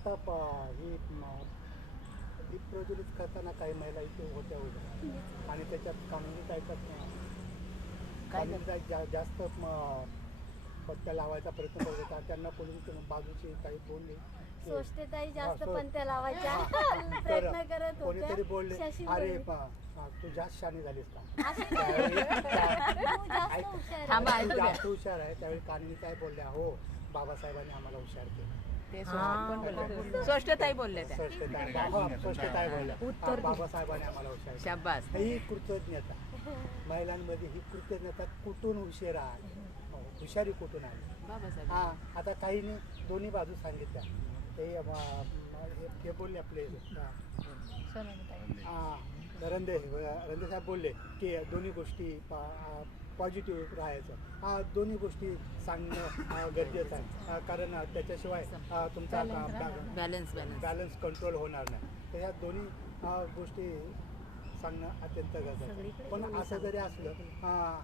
आता प- ही म- प्रज्वलित करताना काही महिला इथे होत्या उभ्या. आणि त्याच्यात कानूनी टाईपात कानूनी टाईप जा जास्त म- पत्त्या लावायचा प्रयत्न करत होता. त्यांना पोलीस बाजूची काही बोलली. की- सोष्टेताई जास्त हा, सो- पंत्या लावायच्या. प्रयत्न करत कोणीतरी होत्या बोलले शशी अरे बोलली. पा हा, तू जास्त शानी झालीस का? अशी त्यावेळी तू जास्त ऐक- हुशार थांबा, आहे. ऐकू तू द्या. जास्त हुशार आहे. त्यावेळी कानूनी काय बोलल्या? हो बाबासाहेबांनी आम्हाला हुशार केलं. ते कोण बोलले. स्पष्टताई बोलले त्या. हा, हा, बाबासाहेबांनी आम्हाला हुशार शाबास. ही कृतज्ञता. महिलांमध्ये ही कृतज्ञता कुठून उशीर आहे हो, हुशारी कुठून आली? हा आता काहींनी दोन्ही बाजू सांगितल्या. ते हे- बोलले आपले हा, रंदे रंदे साहेब बोलले की दोन्ही गोष्टी पॉझिटिव्ह राहायचं. हा दोन्ही गोष्टी सांगणं गरजेचं आहे. कारण त्याच्याशिवाय तुमचा बॅलन्स बॅलन्स बॅलन्स कंट्रोल होणार नाही. तर ह्या दोन्ही गोष्टी सांगणं अत्यंत गरजेचं आहे. पण असं जरी असलं हा,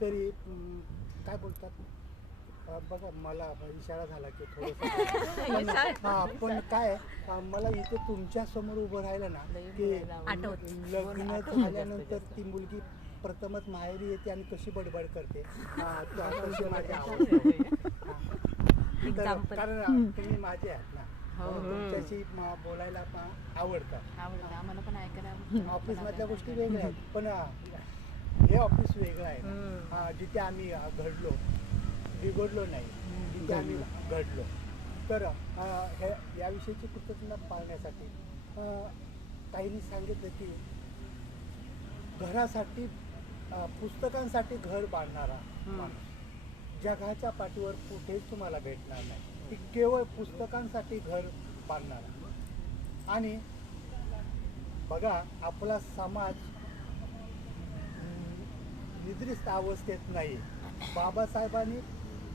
तरी काय बोलतात? बघा मला इशारा झाला की थोडंसं हा पण काय मला इथे तुमच्यासमोर उभं राहिलं ना की लग्न झाल्यानंतर ती मुलगी प्रथमच माहेरी येते आणि कशी बडबड करते. हा, त- हा. तर- कारण तुम्ही माझे आहात ना. हो, हो. तुमच्याशी म- बोलायला पण आवडतं. आवडतं. आम्हाला पण ऐकायला ऑफिस मधल्या गोष्टी वेगळ्या आहेत. पण अ, हे ऑफिस वेगळं आहे ना. हा, जिथे आम्ही अ, घडलो. बिघडलो नाही. जिथे आम्ही घडलो. तर अ, हे याविषयीची कृतज्ञता पाळण्यासाठी अ, काहींनी सांगितलं की घरासाठी पुस्तकांसाठी घर बांधणारा माणूस. जगाच्या पाठीवर कुठेच तुम्हाला भेटणार नाही. की केवळ पुस्तकांसाठी घर बांधणारा. आणि बघा आपला समाज निद्रिस्त अवस्थेत नाही. बाबासाहेबांनी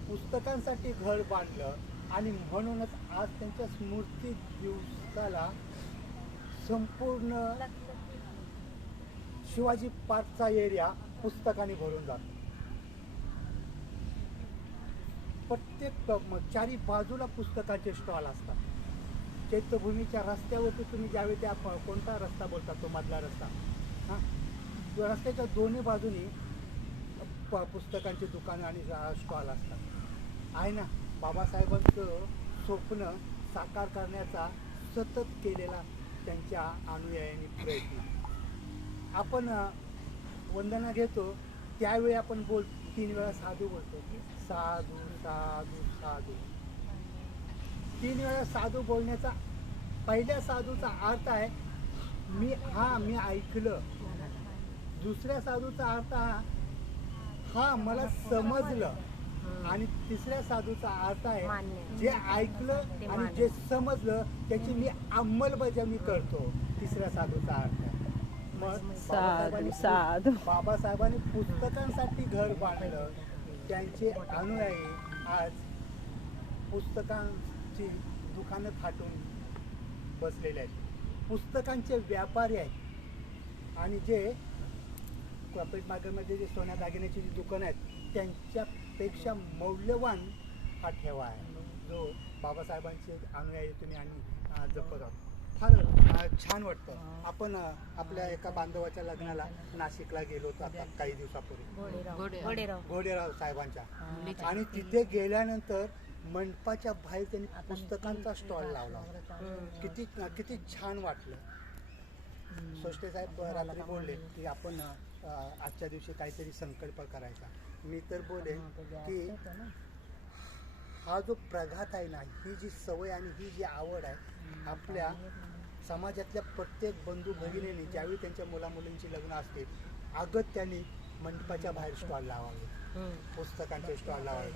पुस्तकांसाठी घर बांधलं आणि म्हणूनच आज त्यांच्या स्मृती दिवसाला संपूर्ण शिवाजी पार्कचा एरिया पुस्तकाने भरून जातो. प्रत्येक मग चारी बाजूला पुस्तकाचे स्टॉल असतात. चैत्यभूमीच्या रस्त्यावरती तुम्ही ज्यावेळी त्या प- कोणता रस्ता बोलता तो मधला रस्ता. हां? रस्त्याच्या दोन्ही बाजूनी प पुस्तकांची दुकानं आणि स्टॉल असतात. आहे ना? बाबासाहेबांचं स्वप्न साकार करण्याचा सतत केलेला त्यांच्या अनुयायांनी प्रयत्न. आपण वंदना घेतो त्यावेळी आपण बोल तीन वेळा साधू बोलतो साधू साधू साधू. तीन वेळा साधू बोलण्याचा पहिल्या साधूचा अर्थ आहे मी हा मी ऐकलं. दुसऱ्या साधूचा अर्थ हा हा मला समजलं. आणि तिसऱ्या साधूचा अर्थ आहे. जे ऐकलं आणि जे समजलं त्याची मी अंमलबजावणी करतो. तिसऱ्या साधूचा अर्थ आहे. मग साधू. बाबासाहेबांनी पुस्तकांसाठी घर बांधलं. त्यांचे अनुयायी आज पुस्तकांची दुकानं फाटून बसलेले आहेत. पुस्तकांचे व्यापारी आहेत. आणि जे प्रॉफिट मार्केटमध्ये जे सोन्या दागिन्याची जी दुकानं आहेत त्यांच्यापेक्षा मौल्यवान हा ठेवा आहे. जो बाबासाहेबांचे अनुयायी तुम्ही आणि जपत आहोत. फार छान वाटतं. आपण आपल्या एका बांधवाच्या लग्नाला नाशिकला गेलो होतो आता काही दिवसापूर्वी. घोडेराव. साहेबांच्या. आणि तिथे गेल्यानंतर मंडपाच्या बाहेर त्यांनी पुस्तकांचा स्टॉल लावला. किती किती छान वाटलं. सोष्टे साहेब रात्री बोलले की आपण आजच्या दिवशी काहीतरी संकल्प करायचा. मी तर बोलेन की हा जो प्रघात आहे ना ही जी सवय आणि ही जी आवड आहे आपल्या समाजातल्या प्रत्येक बंधू भगिनीने ज्यावेळी त्यांच्या मुलामुलींची लग्न असतील अगत्याने मंडपाच्या बाहेर स्टॉल लावावे. पुस्तकांचे स्टॉल लावावे.